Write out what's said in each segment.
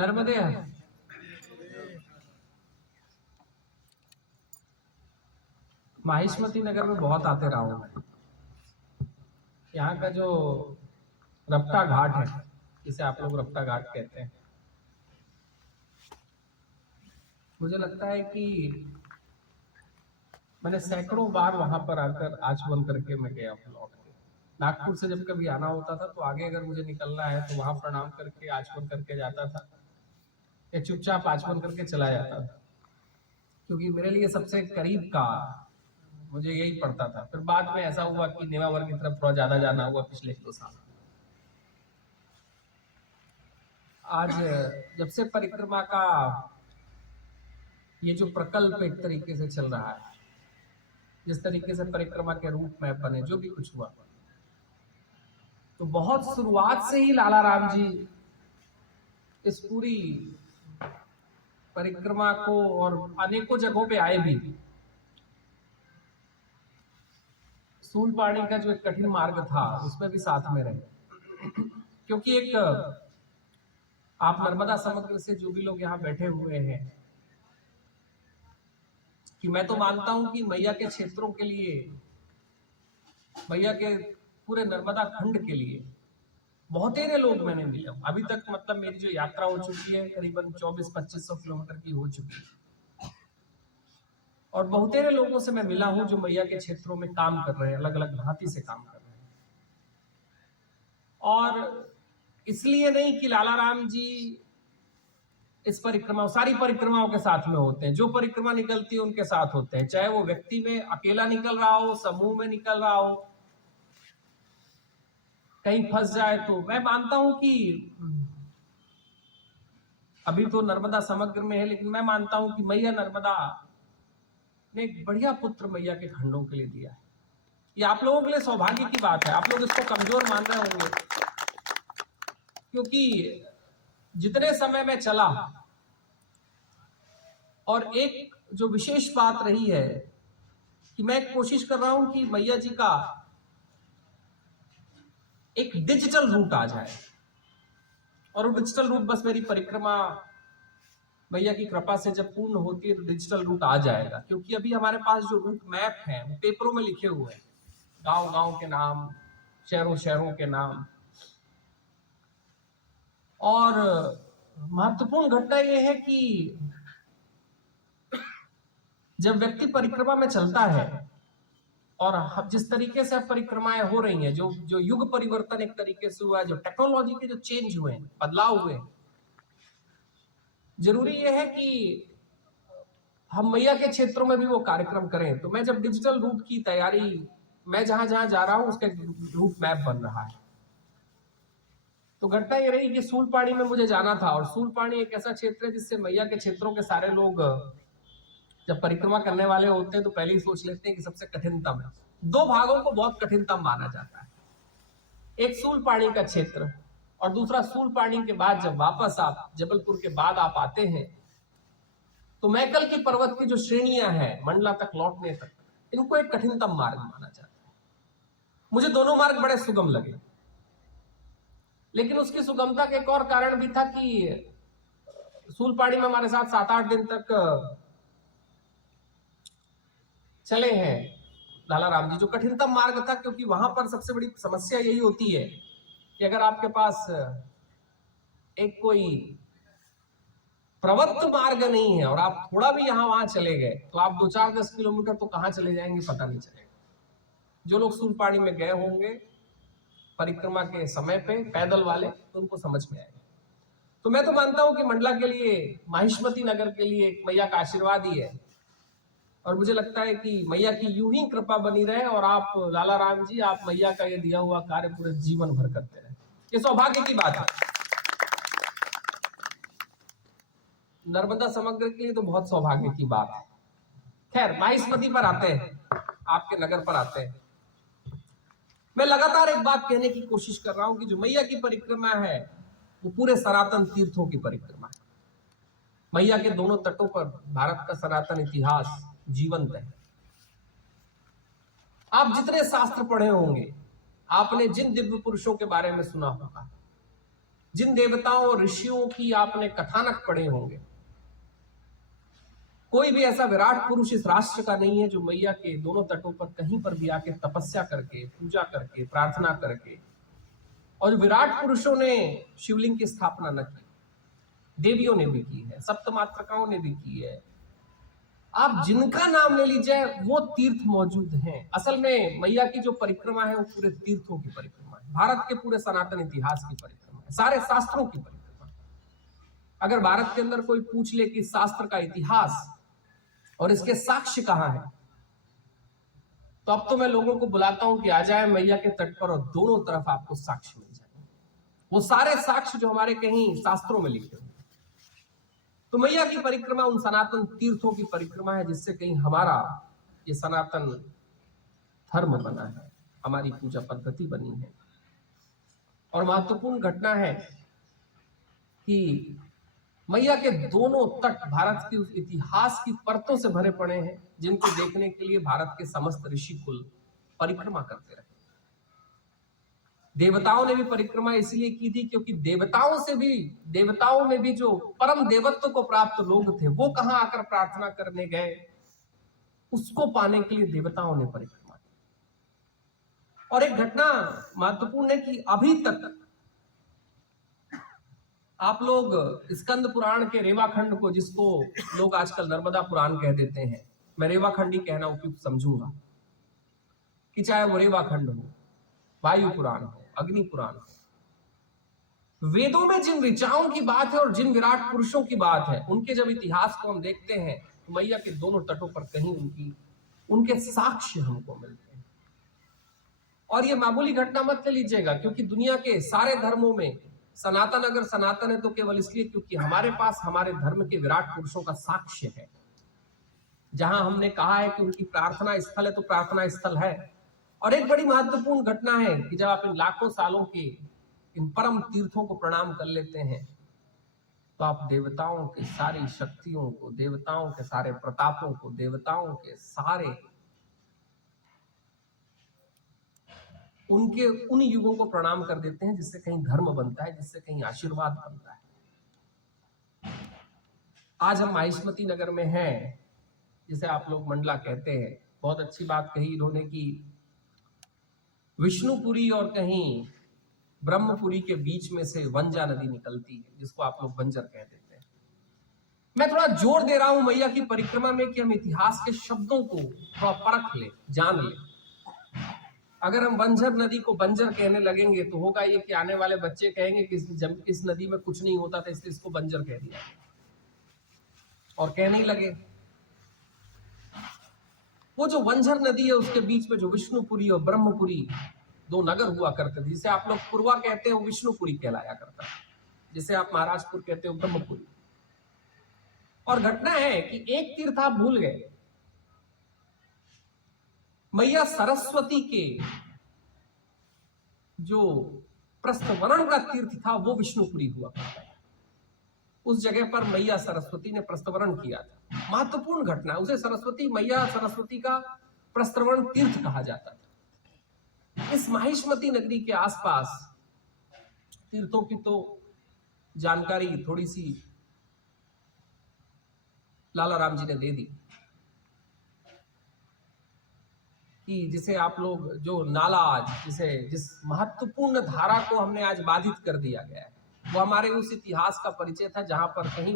नर्मदे। माहिष्मती नगर में बहुत आते रहा हूं मैं। यहाँ का जो रपटा घाट है, जिसे आप लोग रपटा घाट कहते हैं, मुझे लगता है कि मैंने सैकड़ों बार वहां पर आकर आचमन करके मैं गया हूं लौट के। नागपुर से जब कभी आना होता था तो आगे अगर मुझे निकलना है तो वहां प्रणाम करके आचमन करके जाता था, या चुपचाप आचमन करके चला जाता था, क्योंकि मेरे लिए सबसे करीब का मुझे यही पड़ता था। फिर बाद में ऐसा हुआ कि नेवावर की तरफ थोड़ा ज्यादा जाना हुआ पिछले 1-2 साल। आज जब से परिक्रमा का ये जो प्रकल्प एक तरीके से चल रहा है, जिस तरीके से परिक्रमा के रूट मैप बने, जो भी कुछ हुआ, तो बहुत शुरुआत से ही लाला राम जी इस पूरी परिक्रमा को और अनेकों जगहों पे आए भी। सूलपाणी का जो एक कठिन मार्ग था उसमें भी साथ में रहे, क्योंकि एक आप नर्मदा समग्र से जो भी लोग यहाँ बैठे हुए हैं, कि मैं तो मानता हूं कि मैया के क्षेत्रों के लिए, मैया के पूरे नर्मदा खंड के लिए बहुतेरे लोग मैंने मिले। अभी तक मतलब मेरी जो यात्रा हो चुकी है करीबन 2400-2500 किलोमीटर की हो चुकी है, और बहुतेरे लोगों से मैं मिला हूं जो मैया के क्षेत्रों में काम कर रहे हैं, अलग अलग भांति से काम कर रहे हैं। और इसलिए नहीं कि लाला राम जी इस परिक्रमा, सारी परिक्रमाओं के साथ में होते हैं, जो परिक्रमा निकलती है उनके साथ होते हैं, चाहे वो व्यक्ति में अकेला निकल रहा हो, समूह में निकल रहा हो, कहीं फंस जाए। तो मैं मानता हूं कि अभी तो नर्मदा समग्र में है, लेकिन मैं मानता हूं कि मैया नर्मदा ने एक बढ़िया पुत्र मैया के खंडों के लिए दिया है। ये आप लोगों के लिए सौभाग्य की बात है। आप लोग इसको कमजोर मान रहे होंगे, क्योंकि जितने समय में चला, और एक जो विशेष बात रही है कि मैं कोशिश कर रहा हूं कि मैया जी का एक डिजिटल रूट आ जाए, और वो डिजिटल रूट बस मेरी परिक्रमा मैया की कृपा से जब पूर्ण होती है तो डिजिटल रूट आ जाएगा। क्योंकि अभी हमारे पास जो रूट मैप है वो पेपरों में लिखे हुए हैं, गांव गांव के नाम, शहरों शहरों के नाम। और महत्वपूर्ण घटना यह है कि जब व्यक्ति परिक्रमा में चलता है, और जिस तरीके से अब परिक्रमाएं हो रही हैं, जो जो युग परिवर्तन एक तरीके से हुआ है, जो टेक्नोलॉजी के जो चेंज हुए, बदलाव हुए, जरूरी यह है कि हम मैया के क्षेत्रों में भी वो कार्यक्रम करें। तो मैं जब डिजिटल रूट की तैयारी, मैं जहां जहां जा रहा हूं उसका रूट मैप बन रहा है। तो घटना ये रही कि सूलपाणी में मुझे जाना था, और सूलपाणी एक ऐसा क्षेत्र है जिससे मैया के क्षेत्रों के सारे लोग जब परिक्रमा करने वाले होते हैं तो पहले ही सोच लेते हैं कि सबसे कठिनतम है। 2 भागों को बहुत कठिनतम माना जाता है, एक सूलपाणी का क्षेत्र, और दूसरा सूलपाणी के बाद जब वापस आप जबलपुर के बाद आप आते हैं तो मैकल की पर्वत की जो श्रेणियां हैं मंडला तक लौटने तक, इनको एक कठिनतम मार्ग माना जाता है। मुझे दोनों मार्ग बड़े सुगम लगे, लेकिन उसकी सुगमता का एक और कारण भी था कि सूलपाणी में हमारे साथ 7-8 दिन तक चले हैं लाला राम जी, जो कठिनतम मार्ग था। क्योंकि वहां पर सबसे बड़ी समस्या यही होती है कि अगर आपके पास एक कोई प्रवृत्त मार्ग नहीं है और आप थोड़ा भी यहां वहां चले गए तो आप 2-4-10 किलोमीटर तो कहां चले जाएंगे पता नहीं चलेगा। जो लोग सूलपाणी में गए होंगे परिक्रमा के समय पे, पैदल वाले, तो उनको समझ में आएगा। तो मैं तो मानता हूं कि मंडला के लिए, माहिष्मती नगर के लिए एक मैया का आशीर्वाद ही है, और मुझे लगता है कि मैया की यूं ही कृपा बनी रहे, और आप लाला राम जी, आप मैया का ये दिया हुआ कार्य पूरे जीवन भर करते रहे। ये सौभाग्य की बात है। नर्मदा समग्र के लिए तो बहुत सौभाग्य की बात है। खैर, माहिष्मती पर आते हैं, आपके नगर पर आते हैं। मैं लगातार एक बात कहने की कोशिश कर रहा हूं कि जो मैया की परिक्रमा है वो पूरे सनातन तीर्थों की परिक्रमा है। मैया के दोनों तटों पर भारत का सनातन इतिहास जीवंत है। आप जितने शास्त्र पढ़े होंगे, आपने जिन दिव्य पुरुषों के बारे में सुना होगा, जिन देवताओं और ऋषियों की आपने कथानक पढ़े होंगे, कोई भी ऐसा विराट पुरुष इस राष्ट्र का नहीं है जो मैया के दोनों तटों पर कहीं पर भी आके तपस्या करके, पूजा करके, प्रार्थना करके, और विराट पुरुषों ने शिवलिंग की स्थापना न की, देवियों ने भी की है, सप्तमात्रकाओं ने भी की है। आप जिनका नाम ले लीजिए वो तीर्थ मौजूद हैं। असल में मैया की जो परिक्रमा है वो पूरे तीर्थों की परिक्रमा है, भारत के पूरे सनातन इतिहास की परिक्रमा है, सारे शास्त्रों की परिक्रमा है। अगर भारत के अंदर कोई पूछ ले कि शास्त्र का इतिहास और इसके साक्ष्य कहाँ है, तो अब तो मैं लोगों को बुलाता हूं कि आ जाए मैया के तट पर और दोनों तरफ आपको साक्ष्य मिल जाए, वो सारे साक्ष्य जो हमारे कहीं शास्त्रों में लिखे हुए। तो मैया की परिक्रमा उन सनातन तीर्थों की परिक्रमा है जिससे कहीं हमारा ये सनातन धर्म बना है, हमारी पूजा पद्धति बनी है। और महत्वपूर्ण घटना है कि मैया के दोनों तट भारत के उस इतिहास की परतों से भरे पड़े हैं जिनको देखने के लिए भारत के समस्त ऋषि कुल परिक्रमा करते रहे। देवताओं ने भी परिक्रमा इसलिए की थी क्योंकि देवताओं में भी जो परम देवत्व को प्राप्त लोग थे वो कहां आकर प्रार्थना करने गए, उसको पाने के लिए देवताओं ने परिक्रमा की। और एक घटना महत्वपूर्ण है कि अभी तक आप लोग स्कंद पुराण के रेवाखंड को, जिसको लोग आजकल नर्मदा पुराण कह देते हैं, मैं रेवाखंड ही कहना उपयुक्त समझूंगा, कि चाहे वो रेवाखंड हो, वायु पुराण हो, अग्नि पुराण हो, वेदों में जिन ऋचाओं की बात है और जिन विराट पुरुषों की बात है, उनके जब इतिहास को हम देखते हैं तो मैया के दोनों तटों पर कहीं उनके साक्ष्य हमको मिलते हैं। और ये मामूली घटना मत ले लीजिएगा, क्योंकि दुनिया के सारे धर्मों में सनातन अगर सनातन है तो केवल इसलिए क्योंकि हमारे पास हमारे धर्म के विराट पुरुषों का साक्ष्य है। जहां हमने कहा है कि उनकी प्रार्थना स्थल है तो प्रार्थना स्थल है। और एक बड़ी महत्वपूर्ण घटना है कि जब आप इन लाखों सालों के इन परम तीर्थों को प्रणाम कर लेते हैं तो आप देवताओं की सारी शक्तियों को, देवताओं के सारे प्रतापों को, देवताओं के सारे उनके उन युगों को प्रणाम कर देते हैं जिससे कहीं धर्म बनता है, जिससे कहीं आशीर्वाद बनता है। आज हम माहिष्मती नगर में हैं, जिसे आप लोग मंडला कहते हैं। बहुत अच्छी बात कही इन्होंने कि विष्णुपुरी और कहीं ब्रह्मपुरी के बीच में से वंजा नदी निकलती है, जिसको आप लोग बंजर कह देते हैं। मैं थोड़ा जोर दे रहा हूं मैया की परिक्रमा में कि हम इतिहास के शब्दों को थोड़ा परख ले, जान ले। अगर हम बंजर नदी को बंजर कहने लगेंगे तो होगा ये कि आने वाले बच्चे कहेंगे कि इस नदी में कुछ नहीं होता था इसलिए इसको बंजर कह दिया, और कहने ही लगे। वो जो बंजर नदी है उसके बीच में जो विष्णुपुरी और ब्रह्मपुरी दो नगर हुआ करते थे, जिसे आप लोग पूर्वा कहते हैं वो विष्णुपुरी कहलाया करता है, जिसे आप महाराजपुर कहते हो ब्रह्मपुरी। और घटना है कि एक तीर्थ आप भूल गए, मैया सरस्वती के जो प्रस्थवरण का तीर्थ था वो विष्णुपुरी हुआ करता है। उस जगह पर मैया सरस्वती ने प्रस्थवरण किया था। महत्वपूर्ण घटना, उसे मैया सरस्वती का प्रस्थवरण तीर्थ कहा जाता था। इस माहिष्मती नगरी के आसपास तीर्थों की तो जानकारी थोड़ी सी लाला राम जी ने दे दी कि जिसे आप लोग जो नाला आज जिस महत्वपूर्ण धारा को हमने आज बाधित कर दिया गया है, वो हमारे उस इतिहास का परिचय था जहां पर कहीं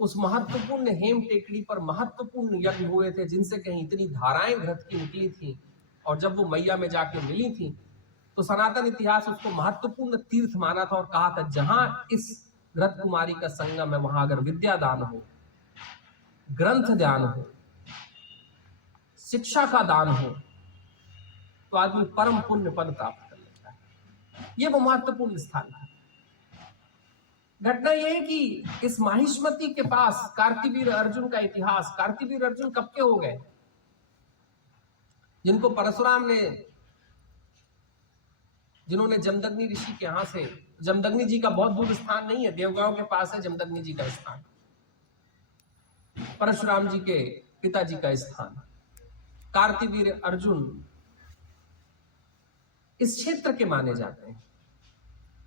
उस महत्वपूर्ण हेम टेकड़ी पर महत्वपूर्ण यज्ञ हुए थे, जिनसे कहीं इतनी धाराएं घृत की निकली थी। और जब वो मैया में जाके मिली थी तो सनातन इतिहास उसको महत्वपूर्ण तीर्थ माना था और कहा था जहां इस घृत कुमारी का संगम है वहां अगर विद्या दान हो, ग्रंथ दान हो, शिक्षा का दान हो तो आदमी परम पुण्य पद प्राप्त कर लेता है। यह वो महत्वपूर्ण स्थान है। घटना यह है कि इस माहिष्मती के पास कार्तिवीर अर्जुन का इतिहास, कार्तिवीर अर्जुन कब के हो गए, जिनको परशुराम ने, जिन्होंने जमदग्नि ऋषि के यहां से, जमदग्नि जी का बहुत दूर स्थान नहीं है, देवगांव के पास है जमदग्नि जी का स्थान, परशुराम जी के पिताजी का स्थान। कार्तिवीर अर्जुन इस क्षेत्र के माने जाते हैं।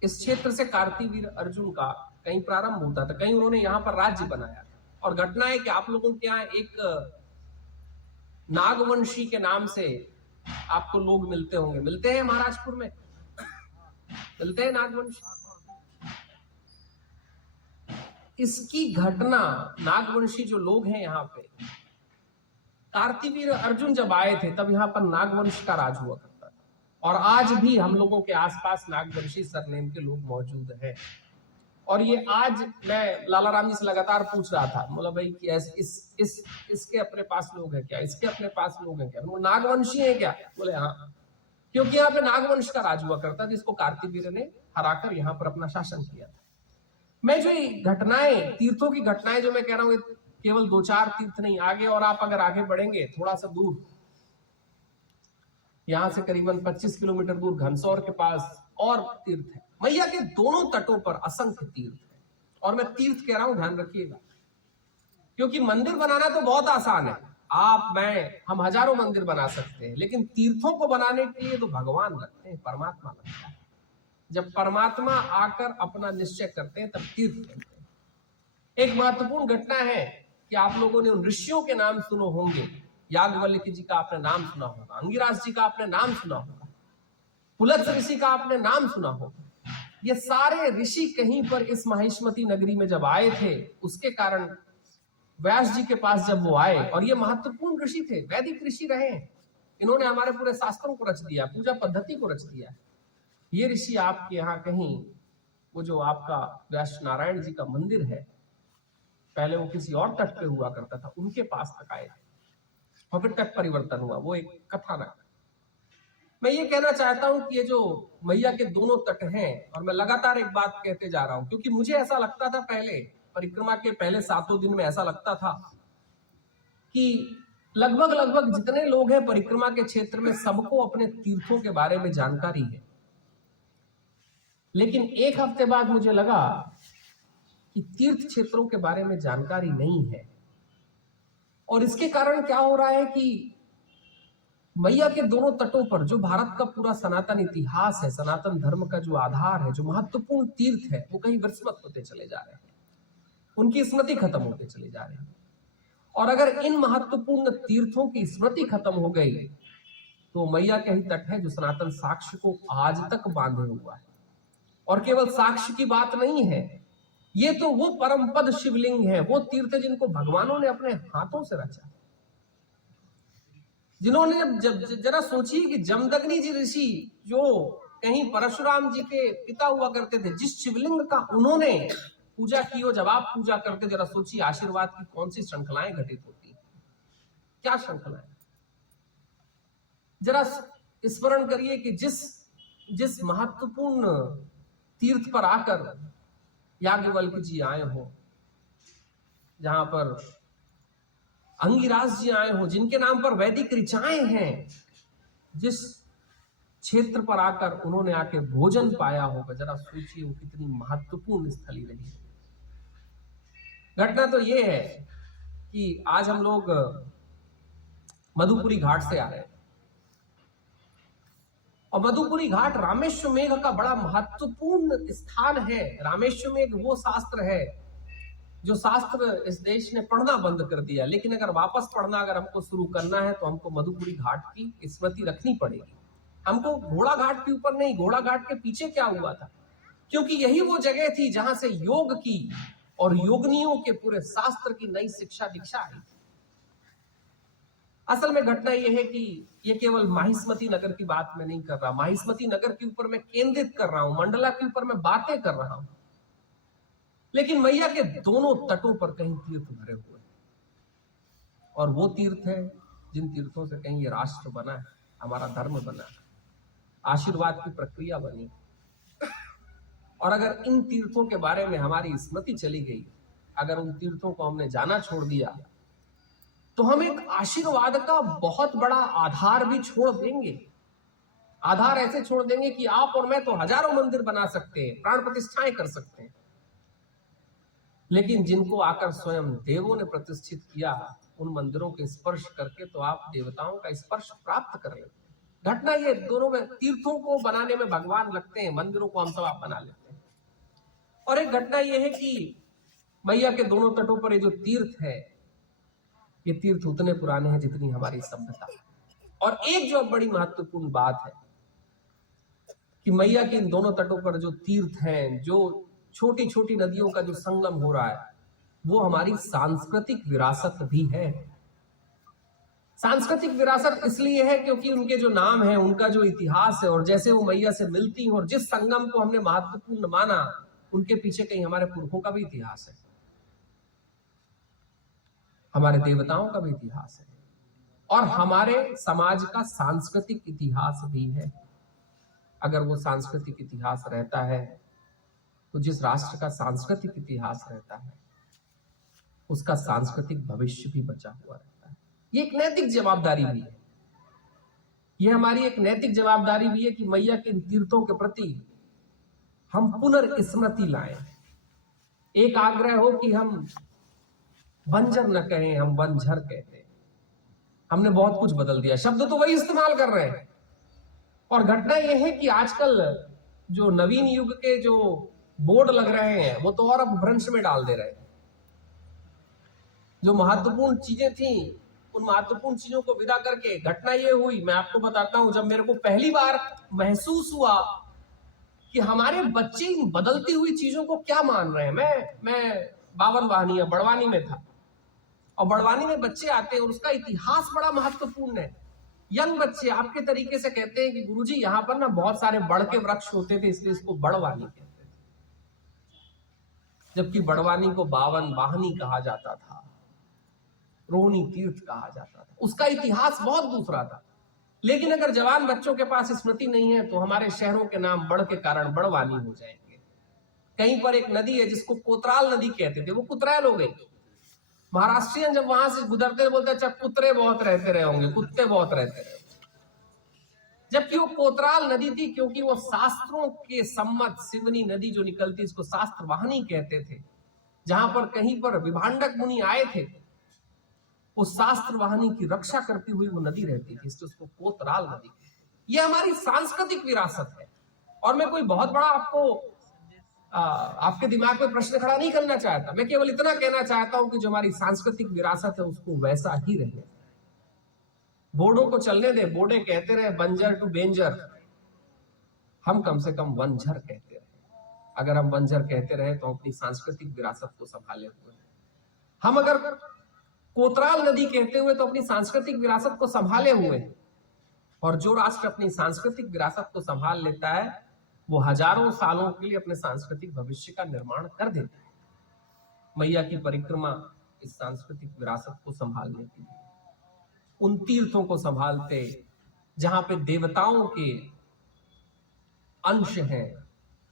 इस क्षेत्र से कार्तिवीर अर्जुन का कहीं प्रारंभ होता था, कहीं उन्होंने यहाँ पर राज्य बनाया था। और घटना है कि आप लोगों के यहाँ एक नागवंशी के नाम से आपको लोग मिलते होंगे, मिलते हैं महाराजपुर में, मिलते हैं नागवंशी। इसकी घटना, नागवंशी जो लोग हैं यहाँ पे, कार्तिवीर अर्जुन जब आए थे तब यहाँ पर नागवंश का राज हुआ करता था। और आज भी हम लोगों के आसपास नागवंशी सरनेम के लोग मौजूद हैं। और ये आज मैं लाला राम जी से लगातार पूछ रहा था, बोला भाई कि इसके अपने पास लोग हैं क्या, इसके अपने पास लोग हैं क्या, वो नागवंशी है क्या? बोले हाँ, क्योंकि यहाँ पे नागवंश का राज हुआ करता, जिसको कार्तिवीर ने हराकर यहाँ पर अपना शासन किया था। मैं जो घटनाएं, तीर्थों की घटनाएं जो मैं कह रहा हूँ, केवल 2-4 तीर्थ नहीं, आगे और आप अगर आगे बढ़ेंगे थोड़ा सा दूर, यहां से करीबन 25 किलोमीटर दूर घनसौर के पास और तीर्थ है। मैया के दोनों तटों पर असंख्य तीर्थ है। और मैं तीर्थ कह रहा हूं, ध्यान रखिएगा, क्योंकि मंदिर बनाना तो बहुत आसान है, आप मैं हम हजारों मंदिर बना सकते हैं, लेकिन तीर्थों को बनाने के लिए तो भगवान लगते हैं, परमात्मा लगता है। जब परमात्मा आकर अपना निश्चय करते हैं तब तीर्थ बनते हैं। एक महत्वपूर्ण घटना है कि आप लोगों ने उन ऋषियों के नाम सुनो होंगे। याज्ञवल्क्य जी का आपने नाम सुना होगा, अंगिराज जी का आपने नाम सुना होगा, पुलत्स्य ऋषि का आपने नाम सुना होगा। ये सारे ऋषि कहीं पर इस महिष्मती नगरी में जब आए थे, उसके कारण व्यास जी के पास जब वो आए, और ये महत्वपूर्ण ऋषि थे, वैदिक ऋषि रहे, इन्होंने हमारे पूरे शास्त्रों को रच दिया, पूजा पद्धति को रच दिया। ये ऋषि आपके यहाँ कहीं, वो जो आपका व्यास नारायण जी का मंदिर है, पहले वो किसी और तट पे हुआ करता था, उनके पास तक आए थे और फिर तट परिवर्तन हुआ। वो एक कथानक। मैं ये कहना चाहता हूं कि ये जो मैया के दोनों तट हैं, और मैं लगातार एक बात कहते जा रहा हूं, क्योंकि मुझे ऐसा लगता था पहले, परिक्रमा के पहले 7 दिन में ऐसा लगता था कि लगभग जितने लोग हैं परिक्रमा के क्षेत्र में, सबको अपने तीर्थों के बारे में जानकारी है। लेकिन एक हफ्ते बाद मुझे लगा कि तीर्थ क्षेत्रों के बारे में जानकारी नहीं है। और इसके कारण क्या हो रहा है कि मैया के दोनों तटों पर जो भारत का पूरा सनातन इतिहास है, सनातन धर्म का जो आधार है, जो महत्वपूर्ण तीर्थ है, वो कहीं विस्मृत होते चले जा रहे हैं, उनकी स्मृति खत्म होते चले जा रहे हैं। और अगर इन महत्वपूर्ण तीर्थों की स्मृति खत्म हो गई तो मैया के ही तट है जो सनातन साक्ष्य को आज तक बांधे हुआ है। और केवल साक्ष्य की बात नहीं है, ये तो वो परम पद शिवलिंग है, वो तीर्थ जिनको भगवानों ने अपने हाथों से रचा, जिन्होंने जब जरा सोचिए कि जमदग्नि जी ऋषि जो कहीं परशुराम जी के पिता हुआ करते थे, जिस शिवलिंग का उन्होंने पूजा की हो, जब आप पूजा करते, जरा सोचिए आशीर्वाद की कौन सी श्रृंखलाएं घटित होती, क्या श्रृंखलाएं। जरा स्मरण करिए कि जिस महत्वपूर्ण तीर्थ पर आकर याज्ञवल्क्य जी आए हो, जहां पर अंगिराज जी आए हो, जिनके नाम पर वैदिक ऋचाएं हैं, जिस क्षेत्र पर आकर उन्होंने आके भोजन पाया होगा, जरा सोचिए वो कितनी महत्वपूर्ण स्थली रही। घटना तो ये है कि आज हम लोग मधुपुरी घाट से आ रहे हैं, और मधुपुरी घाट रामेश्वमेघ का बड़ा महत्वपूर्ण स्थान है। रामेश्वमेघ वो शास्त्र है जो शास्त्र इस देश ने पढ़ना बंद कर दिया, लेकिन अगर वापस पढ़ना अगर हमको शुरू करना है तो हमको मधुपुरी घाट की स्मृति रखनी पड़ेगी। हमको घोड़ा घाट के ऊपर नहीं, घोड़ा घाट के पीछे क्या हुआ था, क्योंकि यही वो जगह थी जहां से योग की और योगनियों के पूरे शास्त्र की नई शिक्षा दीक्षा आई। असल में घटना यह है कि ये केवल माहिष्मती नगर की बात मैं नहीं कर रहा, माहिष्मती नगर के ऊपर मैं केंद्रित कर रहा हूं, मंडला के ऊपर मैं बातें कर रहा हूं, लेकिन मैया के दोनों तटों पर कहीं तीर्थ भरे हुए हैं। और वो तीर्थ है जिन तीर्थों से कहीं ये राष्ट्र बना है, हमारा धर्म बना है, आशीर्वाद की प्रक्रिया बनी। और अगर इन तीर्थों के बारे में हमारी स्मृति चली गई, अगर उन तीर्थों को हमने जाना छोड़ दिया, तो हम एक आशीर्वाद का बहुत बड़ा आधार भी छोड़ देंगे। आधार ऐसे छोड़ देंगे कि आप और मैं तो हजारों मंदिर बना सकते हैं, प्राण प्रतिष्ठाएं कर सकते हैं, लेकिन जिनको आकर स्वयं देवों ने प्रतिष्ठित किया, उन मंदिरों के स्पर्श करके तो आप देवताओं का स्पर्श प्राप्त कर लेते हैं। घटना ये दोनों में, तीर्थों को बनाने में भगवान लगते हैं, मंदिरों को हम सब आप बना लेते हैं। और एक घटना ये है कि मैया के दोनों तटों पर ये जो तीर्थ है, ये तीर्थ उतने पुराने हैं जितनी हमारी सभ्यता। और एक जो बड़ी महत्वपूर्ण बात है कि मैया के इन दोनों तटों पर जो तीर्थ हैं, जो छोटी छोटी नदियों का जो संगम हो रहा है, वो हमारी सांस्कृतिक विरासत भी है। सांस्कृतिक विरासत इसलिए है क्योंकि उनके जो नाम है, उनका जो इतिहास है, और जैसे वो मैया से मिलती हैं, और जिस संगम को हमने महत्वपूर्ण माना, उनके पीछे कहीं हमारे पुरखों का भी इतिहास है, हमारे देवताओं का भी इतिहास है, और हमारे समाज का सांस्कृतिक इतिहास भी है। अगर वो सांस्कृतिक इतिहास रहता है तो जिस राष्ट्र का सांस्कृतिक इतिहास रहता है उसका सांस्कृतिक भविष्य भी बचा हुआ रहता है। ये एक नैतिक जवाबदारी भी है, ये हमारी एक नैतिक जवाबदारी भी है कि मैया के तीर्थों के प्रति हम पुनर्स्मृति लाएं। एक आग्रह हो कि हम बंजर न कहें, हम बंझर कहते हैं। हमने बहुत कुछ बदल दिया, शब्द तो वही इस्तेमाल कर रहे हैं। और घटना यह है कि आजकल जो नवीन युग के जो बोर्ड लग रहे हैं वो तो और अब भ्रंश में डाल दे रहे हैं। जो महत्वपूर्ण चीजें थी उन महत्वपूर्ण चीजों को विदा करके घटना ये हुई, मैं आपको बताता हूं, जब मेरे को पहली बार महसूस हुआ कि हमारे बच्चे इन बदलती हुई चीजों को क्या मान रहे हैं। मैं 52 वाहनी बड़वानी में था, और बड़वानी में बच्चे आते हैं और उसका इतिहास बड़ा महत्वपूर्ण है। यंग बच्चे आपके तरीके से कहते हैं कि गुरुजी यहाँ पर ना बहुत सारे बड़ के वृक्ष होते थे, इसलिए इसको बड़वानी कहते थे, जबकि बड़वानी को 52 वाहनी कहा जाता था, रोहिणी तीर्थ कहा जाता था। उसका इतिहास बहुत दूसरा था। लेकिन अगर जवान बच्चों के पास स्मृति नहीं है तो हमारे शहरों के नाम बड़ के कारण बड़वानी हो जाएंगे। कहीं पर एक नदी है जिसको कोतराल नदी कहते थे, वो कुतरैल हो गई। महाराष्ट्रियन जब वहां से गुजरते बोलते अच्छा कुत्ते बहुत रहते रहे होंगे, कुत्ते बहुत रहते रहे, जबकि वो कोतराल नदी थी, क्योंकि वो शास्त्रों के सम्मत सिवनी नदी जो निकलती इसको शास्त्र वाहनी कहते थे। जहां पर कहीं पर विभांडक मुनि आए थे, उस शास्त्र वाहनी की रक्षा करती हुई वो नदी रहती थी, इसलिए उसको कोतराल नदी। ये हमारी सांस्कृतिक विरासत है। और मैं कोई बहुत बड़ा आपके दिमाग में प्रश्न खड़ा नहीं करना चाहता, मैं केवल इतना कहना चाहता हूं कि जो हमारी सांस्कृतिक विरासत है उसको वैसा ही रहे। बोर्डों को चलने दे, बोर्डे कहते रहे बंजर टू बेंजर, हम कम से कम वंझर कहते रहे। अगर हम वंझर कहते रहे तो अपनी सांस्कृतिक विरासत को संभाले हुए, हम अगर कोतराल नदी कहते हुए तो अपनी सांस्कृतिक विरासत को संभाले हुए। और जो राष्ट्र अपनी सांस्कृतिक विरासत को संभाल लेता है वो हजारों सालों के लिए अपने सांस्कृतिक भविष्य का निर्माण कर देता है। मैया की परिक्रमा इस सांस्कृतिक विरासत को संभालने के लिए, उन तीर्थों को संभालते जहां पे देवताओं के अंश हैं,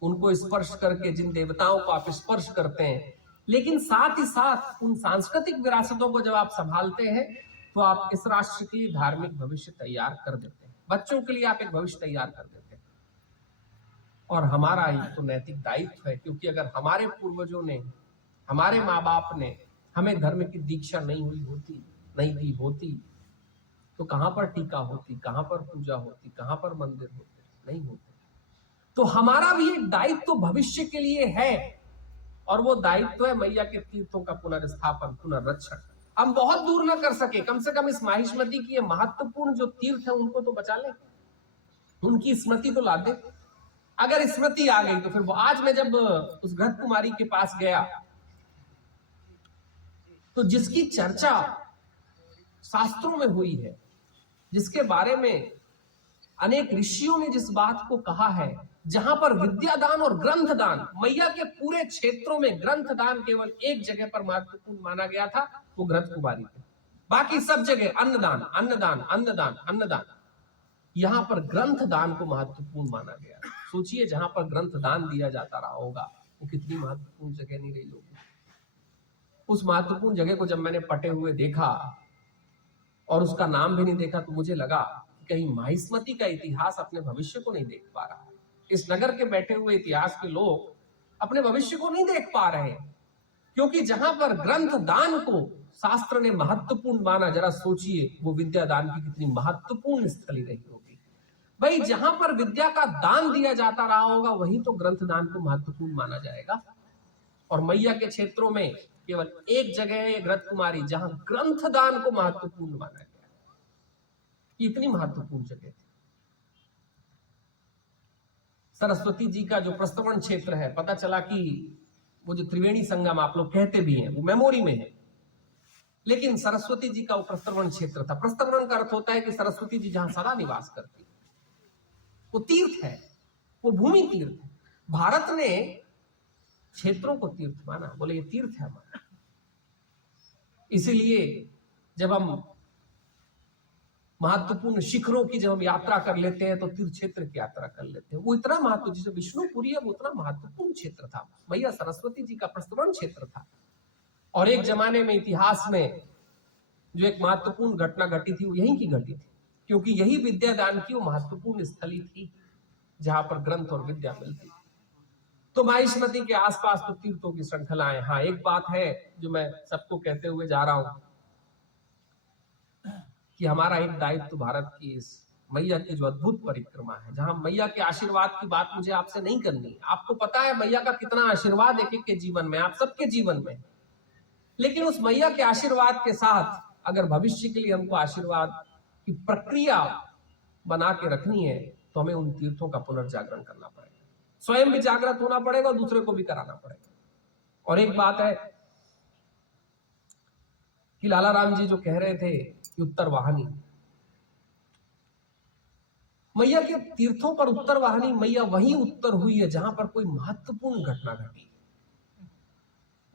उनको स्पर्श करके जिन देवताओं को आप स्पर्श करते हैं, लेकिन साथ ही साथ उन सांस्कृतिक विरासतों को जब आप संभालते हैं तो आप इस राष्ट्र के लिए धार्मिक भविष्य तैयार कर देते हैं। बच्चों के लिए आप एक भविष्य तैयार कर देते हैं। और हमारा ही तो नैतिक दायित्व है, क्योंकि अगर हमारे पूर्वजों ने, हमारे माँ बाप ने हमें धर्म की दीक्षा नहीं दी होती तो कहां पर टीका होती, कहां पर पूजा होती, कहां पर मंदिर होते, नहीं होते। तो हमारा भी एक दायित्व भविष्य के लिए है, और वो दायित्व है मैया के तीर्थों का पुनर्स्थापन, पुनर्रक्षण। हम बहुत दूर ना कर सके, कम से कम इस माहिष्मती की महत्वपूर्ण जो तीर्थ है उनको तो बचा ले, उनकी स्मृति तो ला दे। अगर स्मृति आ गई तो फिर वो, आज मैं जब उस घृत कुमारी के पास गया तो जिसकी चर्चा शास्त्रों में हुई है, जिसके बारे में अनेक ऋषियों ने जिस बात को कहा है, जहां पर विद्यादान और ग्रंथदान, मैया के पूरे क्षेत्रों में ग्रंथदान केवल एक जगह पर महत्वपूर्ण माना गया था, वो घृत कुमारी थे। बाकी सब जगह अन्नदान अन्नदान अन्नदान अन्नदान, यहां पर ग्रंथदान को महत्वपूर्ण माना गया। सोचिए जहां पर ग्रंथदान दिया जाता रहा होगा वो कितनी महत्वपूर्ण जगह नहीं रही होगी। उस महत्वपूर्ण जगह को जब मैंने पटे हुए देखा और उसका नाम भी नहीं देखा तो मुझे लगा कि कहीं माहिष्मती का इतिहास अपने भविष्य को नहीं देख पा रहा। इस नगर के बैठे हुए इतिहास के लोग अपने भविष्य को नहीं देख पा रहे, क्योंकि जहां पर ग्रंथ दान को शास्त्र ने महत्वपूर्ण माना, जरा सोचिए वो विद्यादान की कितनी महत्वपूर्ण स्थली रही होगी। भाई जहां पर विद्या का दान दिया जाता रहा होगा वहीं तो ग्रंथ दान को महत्वपूर्ण माना जाएगा। और मैया के क्षेत्रों में केवल एक जगह है ग्रथ कुमारी जहां ग्रंथ दान को महत्वपूर्ण माना गया। इतनी महत्वपूर्ण जगह थी। सरस्वती जी का जो प्रस्तवन क्षेत्र है, पता चला कि वो जो त्रिवेणी संगम आप लोग कहते भी हैं वो मेमोरी में है, लेकिन सरस्वती जी का वो प्रस्तवन क्षेत्र था। प्रस्तवन का अर्थ होता है कि सरस्वती जी जहां सदा निवास करती, वो तीर्थ है, वो भूमि तीर्थ है। भारत ने क्षेत्रों को तीर्थ माना, बोले ये तीर्थ है हमारा। इसीलिए जब हम महत्वपूर्ण शिखरों की जब हम यात्रा कर लेते हैं तो तीर्थ क्षेत्र की यात्रा कर लेते हैं। वो इतना महत्व, जैसे विष्णुपुरी है वो उतना महत्वपूर्ण क्षेत्र था, मैया सरस्वती जी का प्रस्तवन क्षेत्र था। और एक जमाने में इतिहास में जो एक महत्वपूर्ण घटना घटी थी वो यहीं की घटी थी, क्योंकि यही विद्यादान की वो महत्वपूर्ण स्थली थी जहां पर ग्रंथ और विद्या मिलती। तो माहिष्मती के आसपास तो तीर्थों की श्रृंखलाएं। हाँ, एक बात है जो मैं सबको कहते हुए जा रहा हूं कि हमारा एक दायित्व भारत की इस मैया की जो अद्भुत परिक्रमा है, जहां मैया के आशीर्वाद की बात मुझे आपसे नहीं करनी। आपको पता है मैया का कितना आशीर्वाद एक एक के जीवन में, आप सबके जीवन में। लेकिन उस मैया के आशीर्वाद के साथ अगर भविष्य के लिए हमको आशीर्वाद की प्रक्रिया बना के रखनी है तो हमें उन तीर्थों का पुनर्जागरण करना पड़ेगा, स्वयं भी जागृत होना पड़ेगा और दूसरे को भी कराना पड़ेगा। और एक बात है कि लाला राम जी जो कह रहे थे कि उत्तर वाहिनी, मैया के तीर्थों पर उत्तर वाहिनी मैया वही उत्तर हुई है जहां पर कोई महत्वपूर्ण घटना घटी,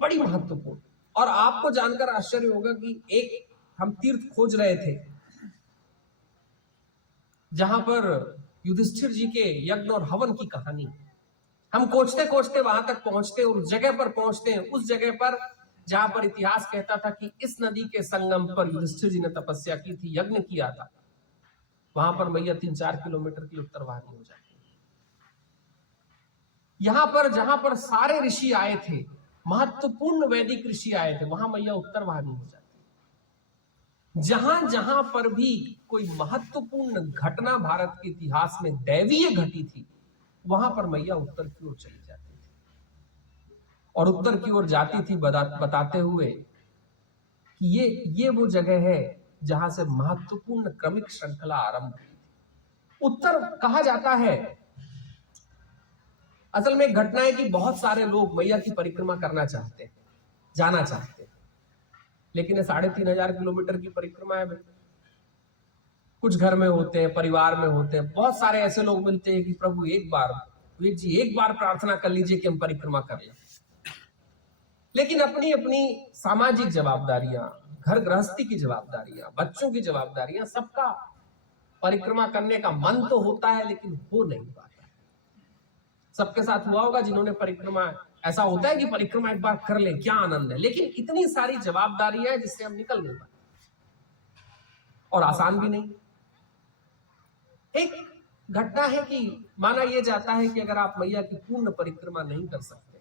बड़ी महत्वपूर्ण। और आपको जानकर आश्चर्य होगा कि एक हम तीर्थ खोज रहे थे जहां पर युधिष्ठिर जी के यज्ञ और हवन की कहानी, हम खोजते खोजते वहां तक पहुंचते और उस जगह पर पहुंचते हैं, उस जगह पर जहां पर इतिहास कहता था कि इस नदी के संगम पर युधिष्ठिर जी ने तपस्या की थी, यज्ञ किया था। वहां पर मैया 3-4 किलोमीटर की उत्तर वाहिनी हो जाती है। यहां पर जहां पर सारे ऋषि आए थे, महत्वपूर्ण वैदिक ऋषि आए थे, वहां मैया उत्तर वाहिनी हो जाती है। जहां जहां पर भी कोई महत्वपूर्ण घटना भारत के इतिहास में दैवीय घटी थी, वहां पर मैया उत्तर की ओर चली जाती थी। और उत्तर की ओर जाती थी बताते हुए कि ये वो जगह है जहां से महत्वपूर्ण क्रमिक श्रृंखला आरंभ हुई थी। उत्तर कहा जाता है, असल में एक घटना है कि बहुत सारे लोग मैया की परिक्रमा करना चाहते हैं, जाना चाहते हैं, लेकिन ये 3500 किलोमीटर की परिक्रमा है। कुछ घर में होते हैं, परिवार में होते हैं, बहुत सारे ऐसे लोग मिलते हैं कि प्रभु एक बार प्रार्थना कर लीजिए कि हम परिक्रमा कर लें। लेकिन अपनी अपनी सामाजिक जवाबदारियां, घर गृहस्थी की जवाबदारियां, बच्चों की जवाबदारियां, सबका परिक्रमा करने का मन तो होता है लेकिन हो नहीं पाता। सबके साथ हुआ होगा जिन्होंने परिक्रमा, ऐसा होता है कि परिक्रमा एक बार कर ले क्या आनंद है, लेकिन इतनी सारी जवाबदारियां हैं जिससे हम निकल नहीं पाते और आसान भी नहीं। एक घटना है कि माना यह जाता है कि अगर आप मैया की पूर्ण परिक्रमा नहीं कर सकते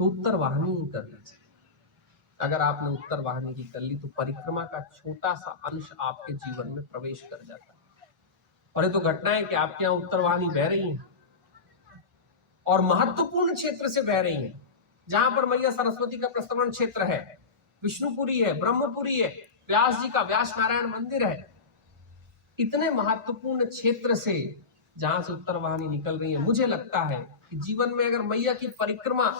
तो उत्तर वाहिनी ही कर लीजिए। अगर आपने उत्तर वाहिनी की कर ली तो परिक्रमा का छोटा सा अंश आपके जीवन में प्रवेश कर जाता है। और ये तो घटना है कि आपके यहाँ उत्तर वाहिनी बह रही है और महत्वपूर्ण क्षेत्र से बह रही है, जहां पर मैया सरस्वती का प्रस्तवन क्षेत्र है, विष्णुपुरी है, ब्रह्मपुरी है, व्यास जी का व्यास नारायण मंदिर है। इतने महत्वपूर्ण क्षेत्र से जहां से उत्तर वाहिनी निकल रही है, मुझे लगता है कि जीवन में अगर मैया की परिक्रमा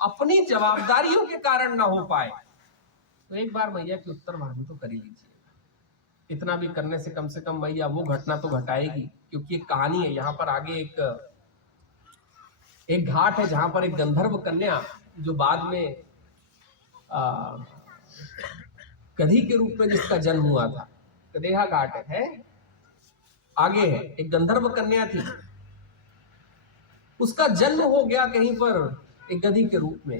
अपनी जवाबदारियों के कारण ना हो पाए तो एक बार मैया की उत्तर वाहिनी तो कर ही लीजिए। इतना भी करने से कम मैया वो घटना तो घटाएगी, क्योंकि एक कहानी है। यहाँ पर आगे एक घाट है जहां पर एक गंधर्व कन्या जो बाद में कधी के रूप में जिसका जन्म हुआ था, कदेहा घाट है, आगे है, एक गंधर्व कन्या थी, उसका जन्म हो गया कहीं पर एक गधी के रूप में।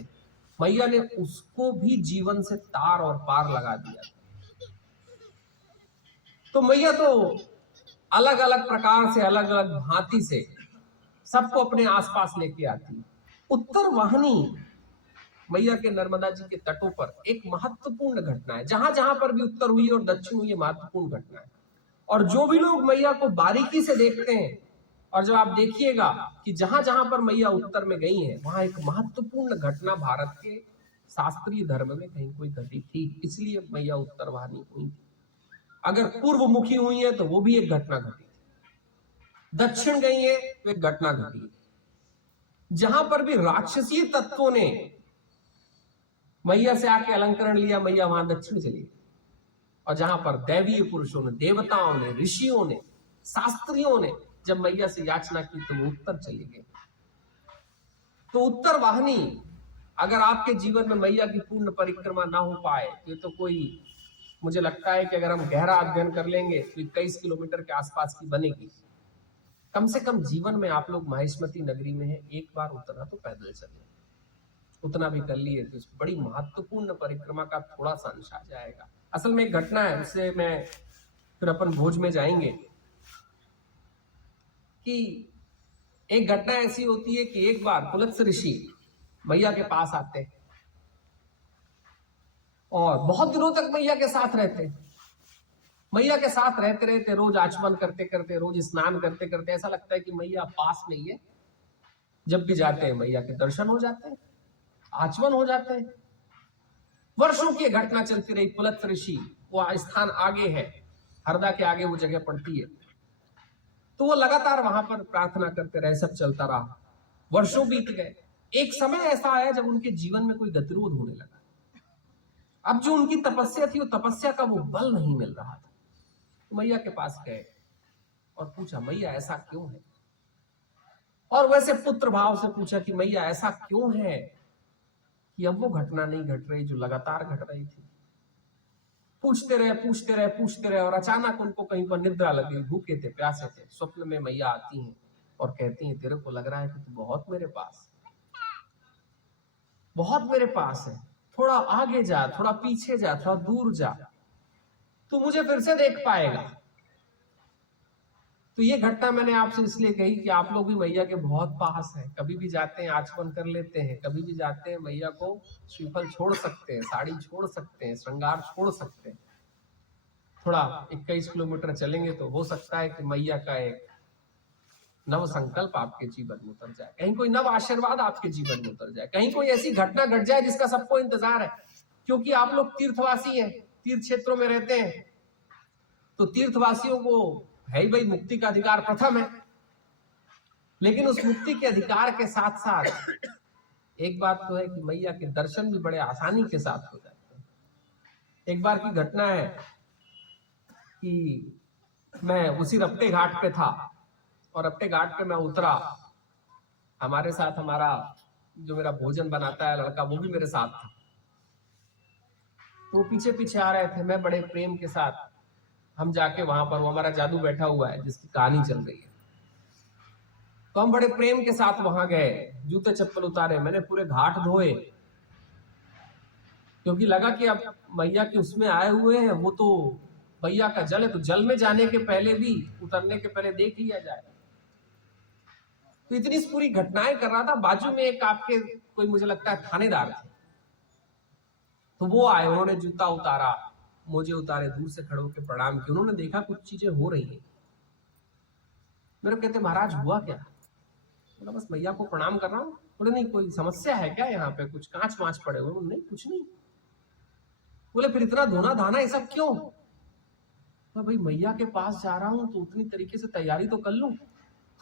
मैया ने उसको भी जीवन से तार और पार लगा दिया। तो मैया तो अलग अलग प्रकार से, अलग अलग भांति से सबको अपने आसपास लेके आती। उत्तर वाहिनी मैया के नर्मदा जी के तटों पर एक महत्वपूर्ण घटना है। जहां जहां पर भी उत्तर हुई और दक्षिण हुई, महत्वपूर्ण घटना है। और जो भी लोग मैया को बारीकी से देखते हैं, और जब आप देखिएगा कि जहां जहां पर मैया उत्तर में गई हैं, वहां एक महत्वपूर्ण घटना भारत के शास्त्रीय धर्म में कहीं कोई घटी थी, इसलिए मैया उत्तरवाहिनी हुई थी। अगर पूर्व मुखी हुई है तो वो भी एक घटना घटी, दक्षिण गई है तो एक घटना घटी। जहां पर भी राक्षसीय तत्वों ने मैया से आके अलंकरण लिया, मैया वहां दक्षिण चली गई। और जहां पर दैवीय पुरुषों ने, देवताओं ने, ऋषियों ने, शास्त्रियों ने जब मैया से याचना की तो वो उत्तर चले गए। तो उत्तर वाहिनी अगर आपके जीवन में मैया की पूर्ण परिक्रमा ना हो पाए तो ये तो कोई, मुझे लगता है कि अगर हम गहरा अध्ययन कर लेंगे तो 21 किलोमीटर के आसपास की बनेगी। कम से कम जीवन में आप लोग माहिष्मती नगरी में है, एक बार उतना तो पैदल चले, उतना भी कर लिए तो बड़ी महत्वपूर्ण परिक्रमा का थोड़ा सा अंश आ जाएगा। असल में एक घटना है, उससे मैं फिर अपन भोज में जाएंगे, कि एक घटना ऐसी होती है कि एक बार पुलत्स्य ऋषि मैया के पास आते हैं और बहुत दिनों तक मैया के साथ रहते हैं। मैया के साथ रहते रहते, रोज आचमन करते करते, रोज स्नान करते करते ऐसा लगता है कि मैया पास में ही है। जब भी जाते हैं मैया के दर्शन हो जाते हैं, आचमन हो जाते हैं। वर्षों की घटना चलती रही। पुलत्स्य ऋषि, वो स्थान आगे है, हरदा के आगे वो जगह पड़ती है, तो वो लगातार वहां पर प्रार्थना करते रहे, सब चलता रहा। वर्षों बीत गए। एक समय ऐसा आया जब उनके जीवन में कोई गतिरोध होने लगा। अब जो उनकी तपस्या थी, वो तपस्या का वो बल नहीं मिल रहा था। तो मैया के पास गए और पूछा, मैया ऐसा क्यों है? और वैसे पुत्र भाव से पूछा कि मैया ऐसा क्यों है कि अब वो घटना नहीं घट रही जो लगातार घट रही थी। पूछते रहे पूछते रहे पूछते रहे, और अचानक उनको कहीं पर निद्रा लगी, भूखे थे, प्यासे थे। स्वप्न में मैया आती हैं और कहती हैं, तेरे को लग रहा है कि तू बहुत मेरे पास है, थोड़ा आगे जा, थोड़ा पीछे जा, थोड़ा दूर जा, तू मुझे फिर से देख पाएगा। तो ये घटना मैंने आपसे इसलिए कही कि आप लोग भी मैया के बहुत पास हैं। कभी भी जाते हैं आचमन कर लेते हैं, कभी भी जाते हैं मैया को श्रीफल छोड़ सकते हैं, साड़ी छोड़ सकते हैं, श्रृंगार छोड़ सकते हैं। थोड़ा 21 किलोमीटर चलेंगे तो हो सकता है कि मैया का एक नव संकल्प आपके जीवन में उतर जाए, कहीं कोई नव आशीर्वाद आपके जीवन में उतर जाए, कहीं कोई ऐसी घटना घट जाए जिसका सबको इंतजार है। क्योंकि आप लोग तीर्थवासी हैं, तीर्थ क्षेत्रों में रहते हैं, तो तीर्थवासियों को है ही भाई मुक्ति का अधिकार प्रथम है। लेकिन उस मुक्ति के अधिकार के साथ साथ एक बात तो है कि मैया के दर्शन भी बड़े आसानी के साथ हो जाते हैं। एक बार की घटना है कि मैं उसी रपटे घाट पे था, और रपटे घाट पे मैं उतरा, हमारे साथ हमारा जो मेरा भोजन बनाता है लड़का, वो भी मेरे साथ था। तो पीछे पीछे आ रहे थे, मैं बड़े प्रेम के साथ, हम जाके वहां पर, वो हमारा जादू बैठा हुआ है जिसकी कहानी चल रही है, तो हम बड़े प्रेम के साथ वहां गए, जूते चप्पल उतारे, मैंने पूरे घाट धोए, क्योंकि लगा कि अब मैया के उसमें आए हुए हैं, वो तो मैया का जल है, तो जल में जाने के पहले भी, उतरने के पहले देख लिया जाए। तो इतनी पूरी घटनाएं कर रहा था। बाजू में एक आपके कोई, मुझे लगता है थानेदार थे, तो वो आए, उन्होंने जूता उतारा, मुझे उतारे, दूर से खड़े होकर प्रणाम किया। उन्होंने देखा कुछ चीजें हो रही है, मेरे को कहते, महाराज हुआ क्या? बोला, बस मैया को प्रणाम कर रहा हूँ। बोले, नहीं कोई समस्या है क्या यहाँ पे, कुछ कांच वांच पड़े हुए? नहीं कुछ नहीं। बोले, फिर इतना धोना धाना ऐसा क्यों? तो भाई मैया के पास जा रहा हूँ तो उतनी तरीके से तैयारी तो कर लूं।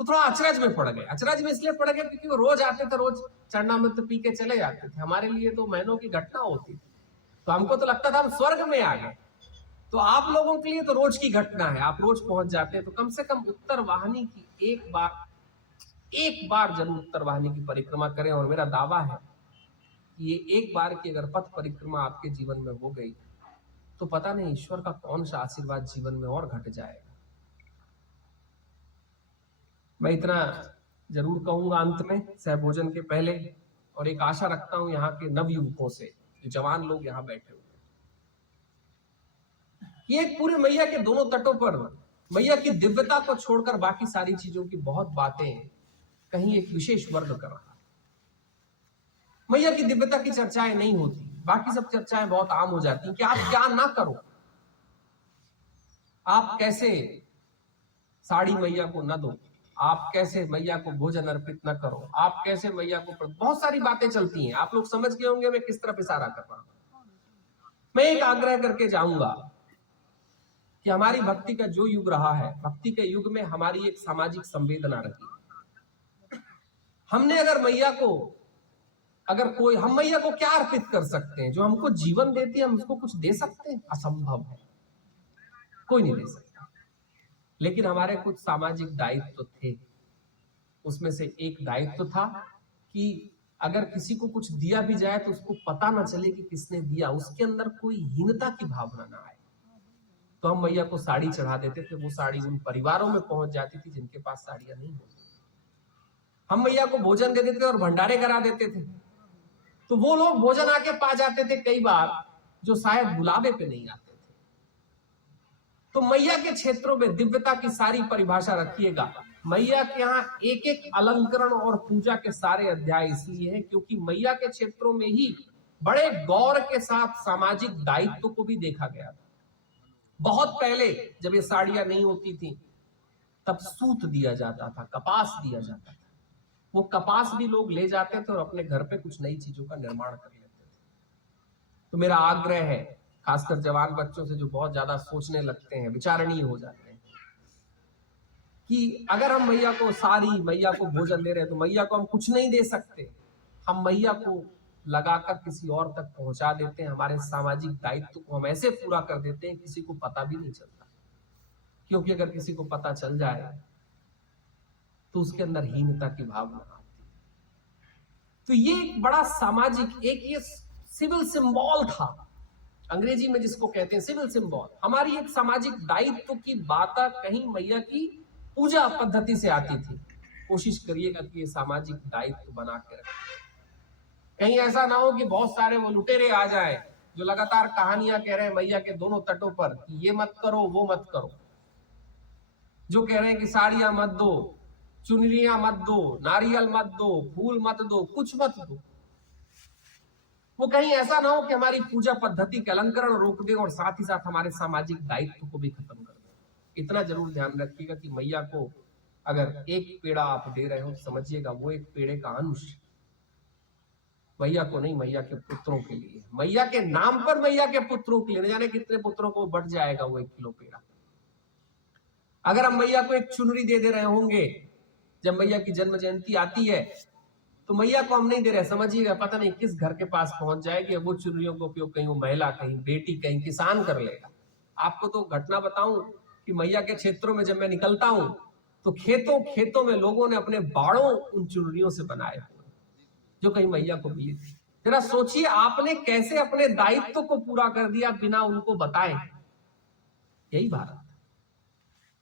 तो थोड़ा अचरज में पड़ गए। अचरज में इसलिए पड़ गए क्योंकि वो रोज आते थे, रोज चरणामृत पी के चले जाते थे। हमारे लिए तो महीनों की घटना होती थी, तो हमको तो लगता था हम स्वर्ग में आ गए। तो आप लोगों के लिए तो रोज की घटना है, आप रोज पहुंच जाते हैं। तो कम से कम उत्तर वाहिनी की एक बार जरूर उत्तर वाहिनी की परिक्रमा करें। और मेरा दावा है कि ये एक बार की अगर पथ परिक्रमा आपके जीवन में हो गई तो पता नहीं ईश्वर का कौन सा आशीर्वाद जीवन में और घट जाएगा। मैं इतना जरूर कहूंगा अंत में, सहभोजन के पहले, और एक आशा रखता हूं यहाँ के नवयुवकों से, जो जवान लोग यहाँ बैठे हुए, ये पूरे मैया के दोनों तटों पर मैया की दिव्यता को छोड़कर बाकी सारी चीजों की बहुत बातें कहीं एक विशेष वर्ग कर रहा। मैया की दिव्यता की चर्चाएं नहीं होती, बाकी सब चर्चाएं बहुत आम हो जाती कि आप क्या ना करो, आप कैसे साड़ी मैया को न दो, आप कैसे मैया को भोजन अर्पित न करो, आप कैसे मैया को, बहुत सारी बातें चलती हैं। आप लोग समझ गए होंगे मैं किस तरफ इशारा कर रहा हूं। मैं एक आग्रह करके जाऊंगा कि हमारी भक्ति का जो युग रहा है, भक्ति के युग में हमारी एक सामाजिक संवेदना रही। हमने अगर मैया को, अगर कोई, हम मैया को क्या अर्पित कर सकते हैं? जो हमको जीवन देती है हम उसको कुछ दे सकते हैं? असंभव है, कोई नहीं दे सकता। लेकिन हमारे कुछ सामाजिक दायित्व थे। उसमें से एक दायित्व था कि अगर किसी को कुछ दिया भी जाए तो उसको पता ना चले कि किसने दिया, उसके अंदर कोई हीनता की भावना ना आए। तो हम मैया को साड़ी चढ़ा देते थे, वो साड़ी उन परिवारों में पहुंच जाती थी जिनके पास साड़ियां नहीं होती। हम मैया को भोजन दे देते और भंडारे करा देते थे, तो वो लोग भोजन आके पा जाते थे कई बार जो शायद बुलावे पे नहीं आते थे। तो मैया के क्षेत्रों में दिव्यता की सारी परिभाषा रखिएगा। मैया के यहाँ एक एक अलंकरण और पूजा के सारे अध्याय इसलिए है क्योंकि मैया के क्षेत्रों में ही बड़े गौर के साथ सामाजिक दायित्व को भी देखा गया था। बहुत पहले जब ये साड़ियां नहीं होती थी तब सूत दिया जाता था, कपास दिया जाता था। वो कपास भी लोग ले जाते थे और अपने घर पे कुछ नई चीजों का निर्माण कर लेते थे। तो मेरा आग्रह है, खासकर जवान बच्चों से जो बहुत ज्यादा सोचने लगते हैं, विचारणीय हो जाते हैं, कि अगर हम मैया को साड़ी, मैया को भोजन दे रहे हैं तो मैया को हम कुछ नहीं दे सकते। हम मैया को लगाकर किसी और तक पहुंचा देते हैं। हमारे सामाजिक दायित्व को हम ऐसे पूरा कर देते हैं किसी को पता भी नहीं चलता। क्योंकि अगर किसी को पता चल जाए तो उसके अंदर हीनता की भावना आती है। तो ये एक बड़ा सामाजिक, एक ये सिविल सिंबल था, अंग्रेजी में जिसको कहते हैं सिविल सिंबल। हमारी एक सामाजिक दायित्व की बात कहीं मैया की पूजा पद्धति से आती थी। कोशिश करिएगा कि ये सामाजिक दायित्व बना के रखें। कहीं ऐसा ना हो कि बहुत सारे वो लुटेरे आ जाए जो लगातार कहानियां कह रहे हैं मैया के दोनों तटों पर कि ये मत करो, वो मत करो, जो कह रहे हैं कि साड़ियां मत दो, चुनरियां मत दो, नारियल मत दो, फूल मत दो, कुछ मत दो। वो कहीं ऐसा ना हो कि हमारी पूजा पद्धति के अलंकरण रोक दे और साथ ही साथ हमारे सामाजिक दायित्व को भी खत्म कर दे। इतना जरूर ध्यान रखिएगा कि मैया को अगर एक पेड़ा आप दे रहे हो समझिएगा वो एक पेड़े का अंश मैया को नहीं, मैया के पुत्रों के लिए, मैया के नाम पर मैया के पुत्रों के लिए, न जाने कितने पुत्रों को बढ़ जाएगा वो 1 किलो पेड़ा। अगर हम मैया को एक चुनरी दे रहे होंगे जब मैया की जन्म जयंती आती है तो मैया को हम नहीं दे रहे, समझिएगा पता नहीं किस घर के पास पहुंच जाएगी। वो चुनरियों का उपयोग कहीं वो महिला, कहीं बेटी, कहीं किसान कर लेगा। आपको तो घटना बताऊं कि मैया के क्षेत्रों में जब मैं निकलता हूं तो खेतों खेतों में लोगों ने अपने बाड़ों उन चुनरियों से बनाए हुए जो कहीं मैया को मिली थी। जरा सोचिए आपने कैसे अपने दायित्व को पूरा कर दिया बिना उनको बताए। यही भारत,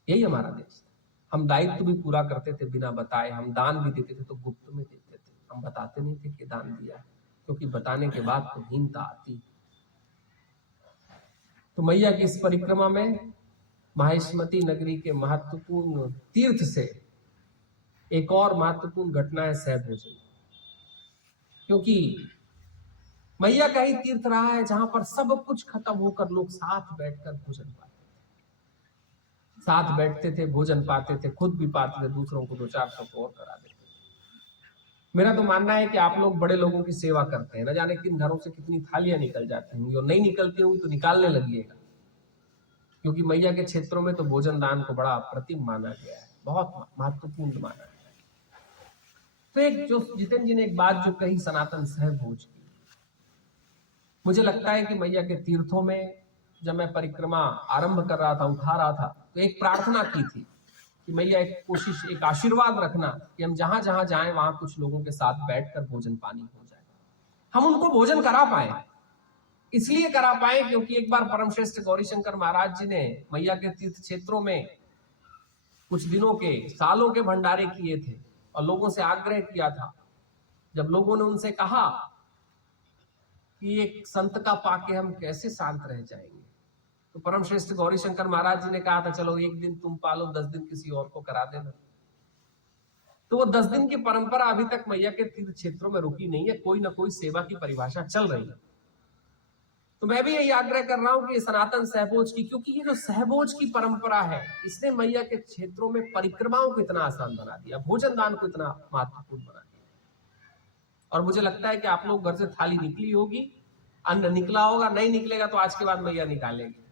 यही हमारा देश। हम दायित्व भी पूरा करते थे बिना बताए, हम दान भी देते थे तो गुप्त में देते थे, हम बताते नहीं थे कि दान दिया, क्योंकि बताने के बाद तो हीनता आती। तो मैया की इस परिक्रमा में माहिष्मती नगरी के महत्वपूर्ण तीर्थ से एक और महत्वपूर्ण घटना है सहभोजन। क्योंकि मैया का ही तीर्थ रहा है जहां पर सब कुछ खत्म होकर लोग साथ बैठकर भोजन पाते थे, साथ बैठते थे, भोजन पाते थे, खुद भी पाते थे, दूसरों को 2-4 कप और करा देते थे। मेरा तो मानना है कि आप लोग बड़े लोगों की सेवा करते हैं, न जाने किन घरों से कितनी थालियां निकल जाती होंगी, और नहीं निकलती होंगी तो निकालने लगिएगा, क्योंकि मैया के क्षेत्रों में तो भोजन दान को बड़ा अप्रतिम माना गया है, बहुत महत्वपूर्ण माना गया है। तो एक जो जितेंद्र जी ने एक बात जो कही सनातन सहभोज की, मुझे लगता है कि मैया के तीर्थों में जब मैं परिक्रमा आरंभ कर रहा था, उठा रहा था, तो एक प्रार्थना की थी कि मैया एक कोशिश, एक आशीर्वाद रखना कि हम जहां जहां जाएं वहां कुछ लोगों के साथ बैठकर भोजन पानी हो जाए, हम उनको भोजन करा पाए। इसलिए करा पाए क्योंकि एक बार परम श्रेष्ठ गौरीशंकर महाराज जी ने मैया के तीर्थ क्षेत्रों में कुछ दिनों के, सालों के भंडारे किए थे और लोगों से आग्रह किया था। जब लोगों ने उनसे कहा कि एक संत का पाके हम कैसे शांत रह जाएंगे, तो परम श्रेष्ठ गौरीशंकर महाराज जी ने कहा था चलो एक दिन तुम पालो, 10 दिन किसी और को करा देना। तो वो 10 दिन की परंपरा अभी तक मैया के तीर्थ क्षेत्रों में रुकी नहीं है, कोई ना कोई सेवा की परिभाषा चल रही है। तो मैं भी यही आग्रह कर रहा हूं कि सनातन सहभोज की, क्योंकि ये जो सहभोज की परंपरा है इसने मैया के क्षेत्रों में परिक्रमाओं को इतना आसान बना दिया, भोजन दान को इतना महत्वपूर्ण बना दिया। और मुझे लगता है कि आप लोग घर से थाली निकली होगी, अन्न निकला होगा, नहीं निकलेगा तो आज के बाद मैया निकालेंगे।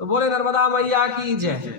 तो बोले नर्मदा मैया की जय।